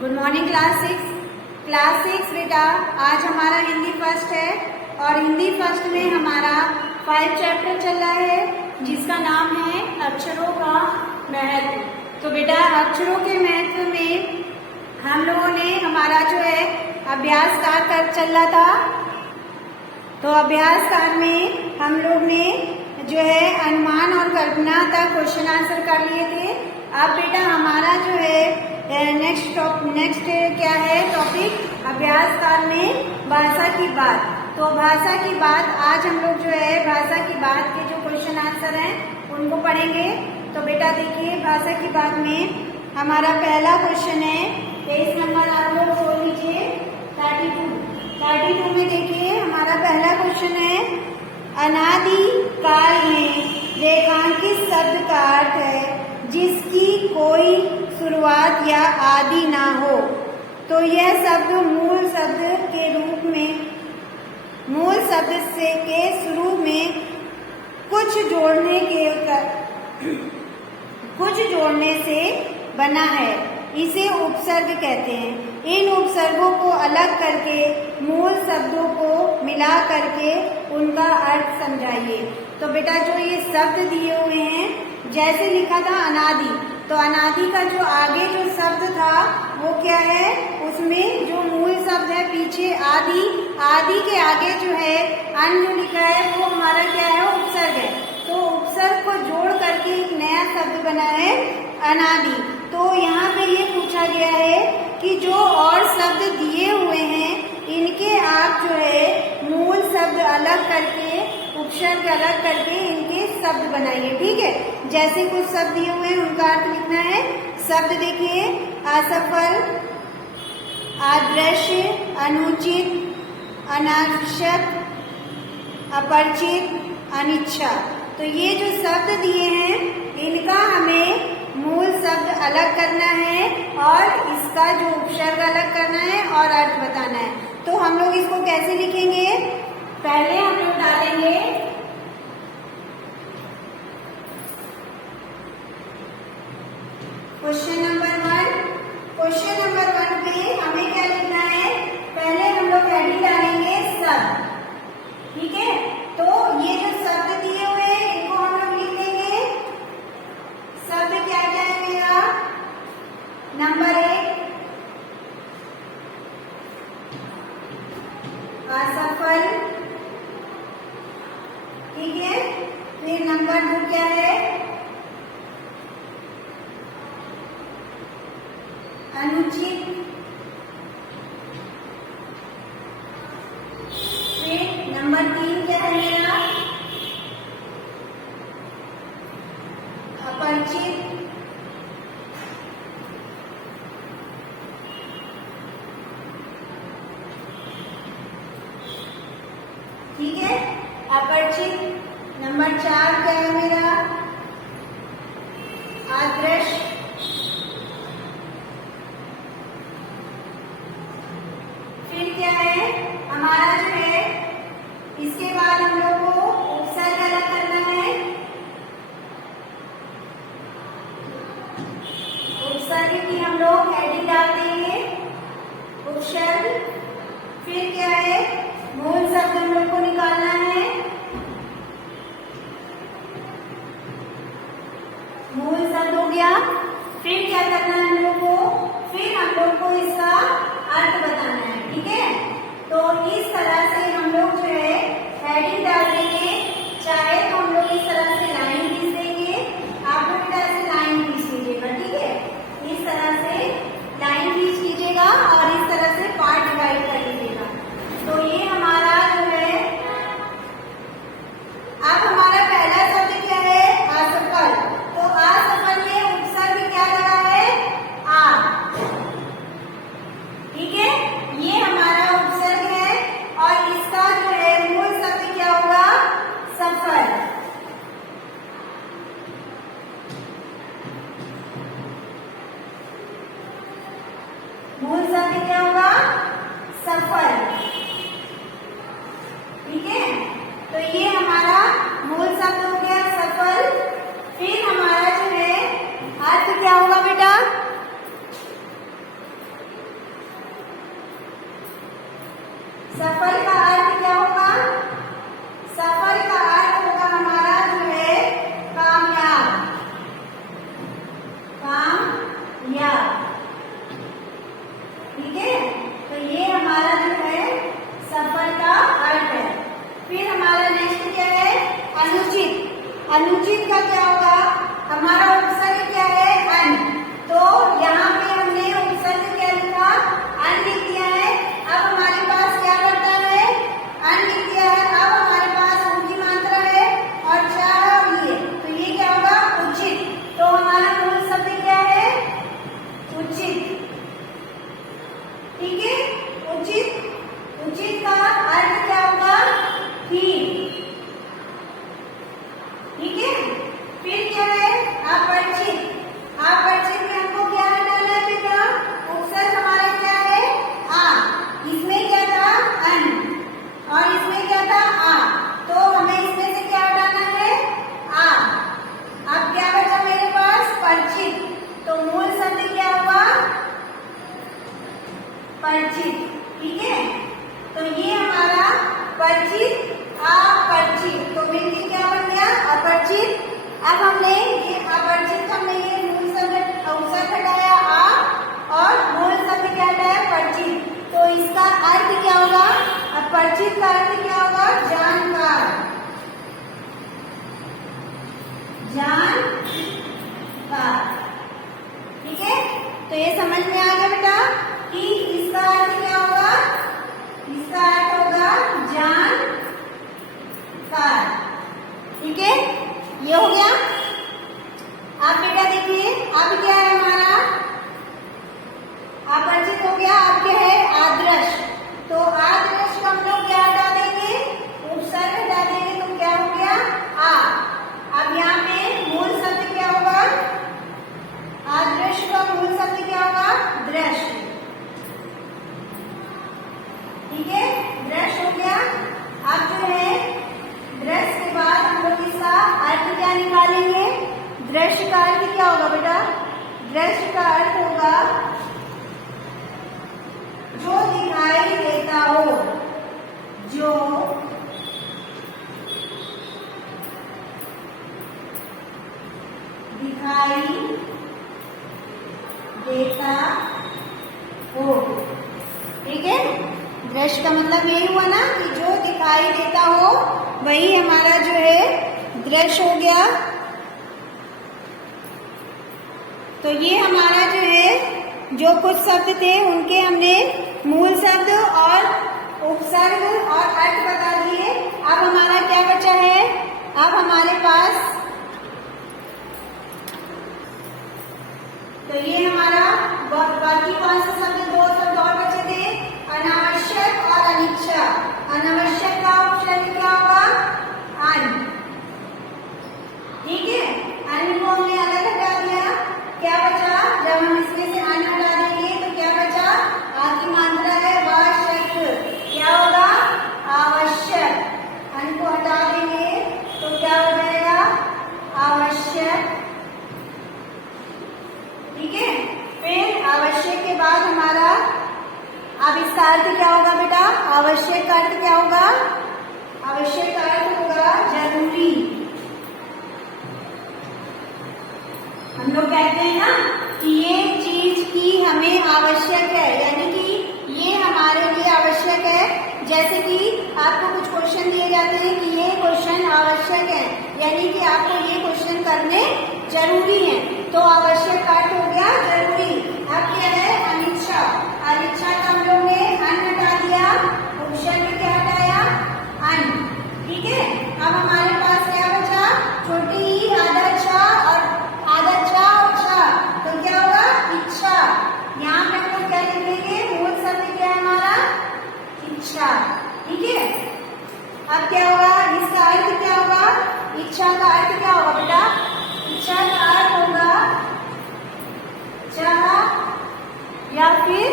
Good morning class six बेटा। आज हमारा हिंदी फर्स्ट है और हिंदी फर्स्ट में हमारा 5 चैप्टर चल रहा है जिसका नाम है अक्षरों का महत्व। तो बेटा अक्षरों के महत्व में हम लोगों ने हमारा जो है अभ्यास कार्य कर चल रहा था। तो अभ्यास कार्य में हम लोग ने जो है अनुमान और कल्पना तक क्वेश्चन आंसर कर लिए थे। अब बेटा हमारा जो है नेक्स्ट क्या है टॉपिक अभ्यास काल में भाषा की बात। तो भाषा की बात आज हम लोग जो है भाषा की बात के जो क्वेश्चन आंसर हैं उनको पढ़ेंगे। तो बेटा देखिए भाषा की बात में हमारा पहला क्वेश्चन है 23 नंबर आप लोग खोल लीजिए 32 में देखिए हमारा पहला क्वेश्चन है अनादि काल में रेखांकित शब्द का अर्थ है जिसकी कोई शुरुआत या आदि ना हो। तो यह शब्द मूल शब्द के शुरू में कुछ जोड़ने से बना है, इसे उपसर्ग कहते हैं। इन उपसर्गों को अलग करके मूल शब्दों को मिला करके उनका अर्थ समझाइए। तो बेटा जो ये शब्द दिए हुए हैं जैसे लिखा था अनादि, तो अनादि का जो आगे जो शब्द था वो क्या है, उसमें जो मूल शब्द है पीछे आदि के आगे जो है अन जो लिखा है वो हमारा क्या है उपसर्ग है। तो उपसर्ग को जोड़ करके एक नया शब्द बना है अनादि। तो यहाँ पे ये पूछा गया है कि जो और शब्द दिए हुए हैं इनके आप जो है मूल शब्द अलग करके उपसर्ग अलग करके इनके शब्द बनाइए। ठीक है, जैसे कुछ शब्द दिए हुए हैं उनका अर्थ लिखना है। शब्द देखिए असफल, अदृश्य, अनुचित, अनावश्यक, अपरिचित, अनिच्छा। तो ये जो शब्द दिए हैं इनका हमें मूल शब्द अलग करना है और इसका जो उपसर्ग अलग करना है और अर्थ बताना है। तो हम लोग इसको कैसे लिखेंगे, पहले हम लोग डालेंगे क्वेश्चन नंबर 1 पे हमें क्या लिखना है, पहले हम लोग हेडिंग डालेंगे शब्द। ठीक है, तो ये जो शब्द दिए हुए हैं इनको हम लोग लिख लेंगे। शब्द क्या क्या है मेरा, नंबर 1 असफल, ठीक है। फिर नंबर 2 क्या है, अनुचित। फिर नंबर 3 क्या है मेरा, अपरिचित। ठीक है, अपरिचित। नंबर 4 क्या है मेरा, अदृश्य। फिर क्या है हमारा जो है इसके बाद हम लोग को उपसर्ग अलग करना है। उपसर्ग की हम लोग हेडिंग डाल देंगे उपसर्ग। फिर क्या है मूल शब्द हम लोग को निकालना है, मूल शब्द हो गया। फिर क्या करना है हम लोग को, फिर हम लोग को इसका अर्थ बताना है। ठीक है, तो इस तरह से हम लोग जो है हेडिंग डाल देंगे। चाहे तो हम लोग इस तरह से लाइन खींच देंगे, आप लोग बेटा ऐसे लाइन खींच लीजिएगा। ठीक है, इस तरह से लाइन खींच लीजिएगा और इस तरह से पार्ट डिवाइड कर लीजिएगा। तो ये हमारा जो है अब हमारा पहला शब्द क्या है असफल। तो असफल में उपसर्ग क्या लगा है आ, सफल का अर्थ क्या होगा? सफल का अर्थ होगा हमारा जो है कामयाब, कामयाब। ठीक है, तो ये हमारा जो है सफल का अर्थ है। फिर हमारा नेक्स्ट क्या है? अनुचित। अनुचित का क्या होगा? हमारा उपसर्ग क्या है? अन। तो यहाँ पे हमने उपसर्ग क्या लिखा? अन लिख दिया है। अब हमारे पास क्या करता है? अन लिख दिया है। अब हमारे पास ऊ की मात्रा है और चाह और ये, तो ये क्या होगा? उचित। तो हमारा मूल शब्द क्या है? उचित। ठीक है, उचित। उचित का अर्थ क्या होगा? ठीक। ठीक है, फिर क्या है? अपरिचित। अपरिचित में हमको क्या हटाना है बेटा? उपसर्ग हमारा क्या है? आ। इसमें क्या था? अन, और इसमें क्या था? आ। तो हमें इसमें से क्या हटाना है? आ। अब क्या बचा मेरे पास? परिचित। तो मूल शब्द क्या हुआ? परिचित। ठीक है, तो ये हमारा परिचित, अपरिचित, तो मिलकर क्या बन गया? अपरिचित। अब हमने ये अपरिचित, हमने ये मूल शब्द उपसर्ग हटाया आ, और मूल शब्द क्या हटाया? परिचित। तो इसका अर्थ क्या होगा? अपरिचित का अर्थ क्या होगा? जानकार, जानकार। ठीक है, तो ये समझ में आ गया बेटा कि इसका अर्थ क्या होगा? इसका अर्थ होगा जानकार। ठीक है, ये हो गया। आप बेटा देखिए, अब क्या है हमारा? अपरिचित हो गया। अब क्या है? आदर्श। तो आदर्श को हम लोग क्या हटा देंगे? उपसर्ग हटा देंगे, तो क्या हो गया? आ। अब यहाँ पे मूल शब्द क्या होगा? आदर्श का मूल शब्द क्या होगा? दृश्य। ठीक है, दृश्य हो गया। अब जो है दृश्य के बाद हम लोग इसका अर्थ क्या निकालेंगे? दृश्य का अर्थ क्या होगा बेटा? दृश्य का अर्थ होगा जो दिखाई देता हो, जो दिखाई देता हो। ठीक है, दृश्य का मतलब यही हुआ ना कि जो दिखाई देता हो, वही हमारा जो है दृश्य हो गया। तो ये हमारा जो है, जो कुछ शब्द थे उनके हमने मूल शब्द और उपसर्ग और अर्थ बता दिए। अब हमारा क्या बचा है? अब हमारे पास तो ये हमारा बाकी कौन से शब्द? दो शब्द और बचे थे, अनावश्यक और अनिच्छा। अनावश्यक का उपसर्ग क्या होगा? अन। ठीक है, अन को हमने अलग हटा दिया। क्या बचा? जब हम इसमें से अन हटा देंगे तो क्या बचा? आ की मात्रा है आवश्यक, क्या होगा? आवश्यक। अन को हटा देंगे तो क्या हो जाएगा? आवश्यक। ठीक है, फिर आवश्यक के बाद हमारा, अब इसका अर्थ क्या होगा बेटा? आवश्यक का अर्थ क्या होगा? आवश्यक का अर्थ होगा जरूरी। हम लोग कहते हैं ना कि ये चीज की हमें आवश्यक है, यानी कि ये हमारे लिए आवश्यक है। जैसे कि आपको कुछ क्वेश्चन दिए जाते हैं कि ये क्वेश्चन आवश्यक है, यानी कि आपको ये क्वेश्चन करने जरूरी है। तो आवश्यक का अर्थ हो गया जरूरी। अब क्या है? अनिच्छा। अनिच्छा का हम लोग ने अन हटा दिया, उपसर्ग क्या हटाया? अन। ठीक है, अब हमारे पास क्या बचा? छोटी ही आदर्शा और आदर्शा और छा, तो क्या होगा? इच्छा। यहाँ पे हम लोग क्या लिखेंगे? मूल शब्द क्या है हमारा? इच्छा। ठीक है, अब क्या होगा? इसका अर्थ क्या होगा? इच्छा का अर्थ क्या होगा बेटा? इच्छा का अर्थ होगा चाह या फिर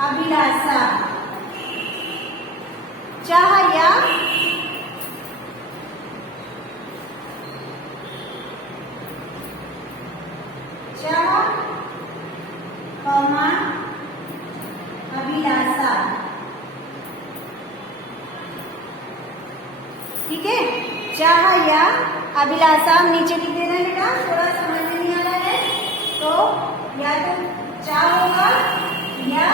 अभिलाषा। चाह या चाह कौमा अभिलाषा। चाह या अभिलाषा। नीचे लिख देना बेटा, थोड़ा समझ में नहीं आ रहा है तो या तो चाह होगा या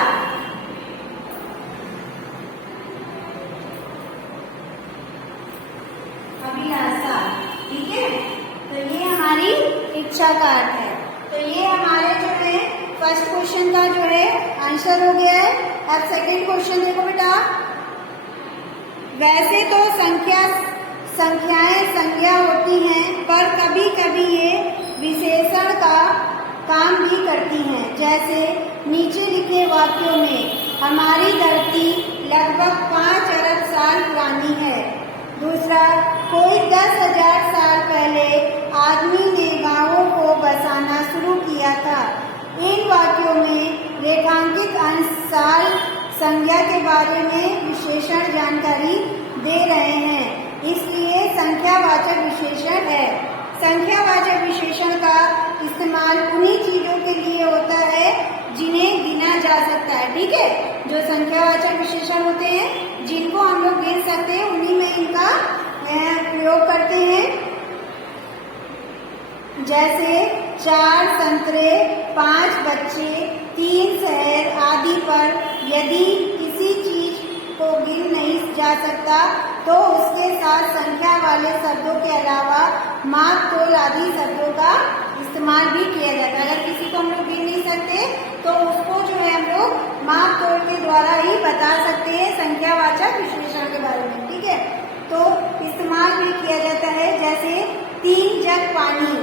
अभिलाषा। ठीक है, तो ये हमारी इच्छा का अर्थ है। तो ये हमारे जो है फर्स्ट क्वेश्चन का जो है आंसर हो गया है। अब सेकंड क्वेश्चन देखो बेटा। वैसे तो संख्याएं संज्ञा होती हैं, पर कभी कभी ये विशेषण का काम भी करती हैं। जैसे नीचे लिखे वाक्यों में हमारी धरती लगभग 5 अरब साल पुरानी है। दूसरा, कोई 10,000 साल पहले आदमी ने गांवों को बसाना शुरू किया था। इन वाक्यों में रेखांकित अंश साल संज्ञा के बारे में विशेषण जानकारी दे रहे हैं, इसलिए संख्यावाचक विशेषण है। संख्यावाचक विशेषण का इस्तेमाल उन्हीं चीजों के लिए होता है जिन्हें गिना जा सकता है। ठीक है, जो संख्यावाचक विशेषण होते हैं जिनको हम लोग गिन सकते हैं उन्हीं में इनका प्रयोग करते हैं। जैसे 4 संतरे, 5 बच्चे, 3 शहर आदि पर यदि किसी चीज को गिन नहीं जा सकता तो उसके साथ संख्या वाले शब्दों के अलावा माप तोल आदि शब्दों का इस्तेमाल भी किया जाता है। अगर किसी को हम लोग गिन नहीं सकते तो उसको जो है हम लोग माप तोल के द्वारा ही बता सकते हैं संख्यावाचक विशेषण के बारे में। ठीक है, तो इस्तेमाल भी किया जाता है। जैसे 3 जग पानी,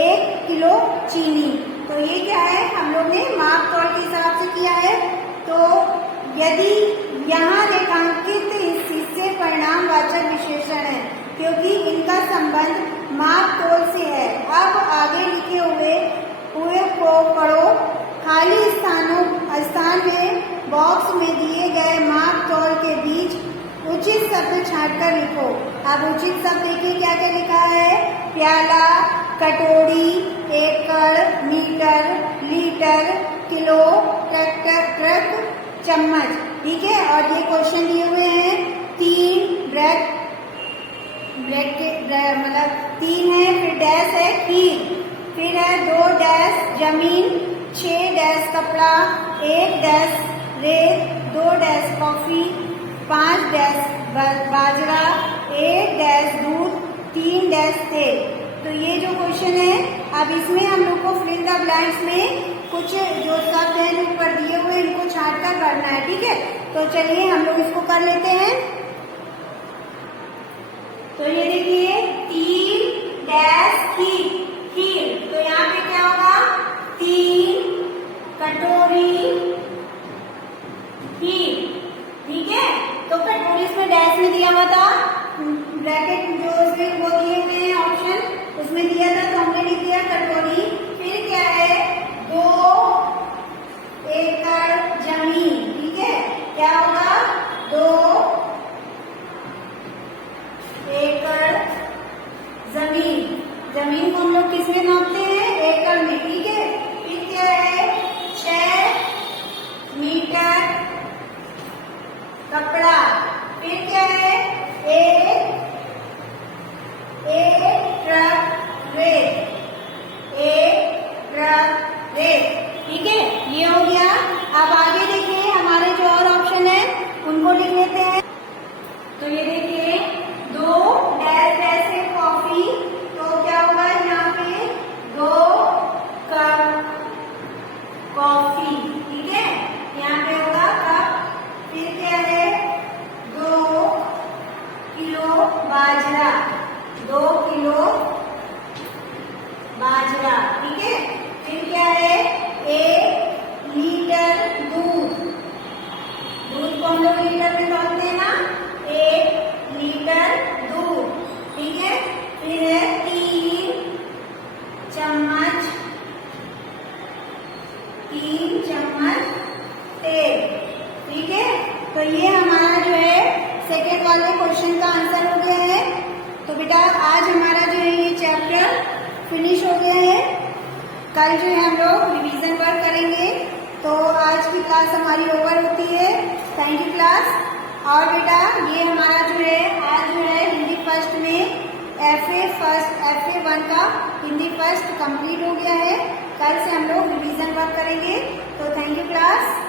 1 किलो चीनी। तो ये क्या है, हम लोग ने माप तोल के हिसाब से किया है। तो यदि यहाँ रेखांकित हिस्से परिणामवाचक विशेषण है क्योंकि इनका संबंध माप तोल से है। अब आगे लिखे हुए को पढ़ो। खाली स्थान में बॉक्स में दिए गए माप तोल के बीच उचित शब्द छांटकर लिखो। अब उचित शब्द देखिए क्या क्या लिखा है। प्याला, कटोरी, एकड़, मीटर, लीटर, किलो, ट्रक, चम्मच। ठीक है, और ये क्वेश्चन दिए हुए हैं 3 मतलब 3 है, फिर डैश है खीर, फिर है 2 डैश जमीन, 6 डैश कपड़ा, 1 डैश रेत, 2 डैश कॉफी, 5 डैश बाजरा, 1 डैश दूध, 3 डैश तेल। तो ये जो क्वेश्चन है, अब इसमें हम लोग को फिल द ब्लैंक्स में कुछ जो शब्द है जो ऊपर दिए हुए इनको छांट कर करना है। ठीक है, तो चलिए हम लोग इसको कर लेते हैं। तो ये देखिए 3 डैश खीर, तो यहाँ पे क्या होगा 3 कटोरी खीर। ठीक है, तो कटोरी इसमें डैश में दिया हुआ था, ब्रैकेट जो इसमें वो दिए हुए हैं ऑप्शन उसमें दिया था तो हमने लिख दिया कटोरी। फिर क्या है 2 एकड़ जमीन। ठीक है, क्या होगा 2 एकड़ जमीन। जमीन को हम लोग किस में नापते हैं, एकड़ में। ठीक है, फिर क्या है 6 मीटर कपड़ा, फिर क्या है 1 ट्रक रेत, 1 ट्रक रेत। ठीक है, ये हो गया। अब आगे देखिए हमारे जो और ऑप्शन है उनको लिख लेते हैं। तो ये देखिए 2 डैश डैश है कॉफी, तो क्या होगा यहाँ पे 2 कप कॉफी। ठीक है, यहाँ पे होगा कप। फिर क्या है 2 किलो बाजरा, 2 किलो बाजरा। ठीक है, फिर क्या है 1 लीटर दूध, दूध को हम लोग लीटर में तोलते हैं ना, 1 लीटर दूध। ठीक है, फिर है 3 चम्मच तेल। ठीक है, तो ये हमारा जो है सेकेंड वाले क्वेश्चन का आंसर हो गया है। तो बेटा आज हमारा जो है ये चैप्टर फिनिश हो गया है। कल जो है हम लोग रिवीजन वर्क करेंगे। तो आज की क्लास हमारी ओवर होती है। Thank you class. और बेटा ये हमारा जो है आज जो है हिंदी फर्स्ट FA1 का हिंदी फर्स्ट कंप्लीट हो गया है। कल से हम लोग रिवीजन वर्क करेंगे। तो थैंक यू क्लास।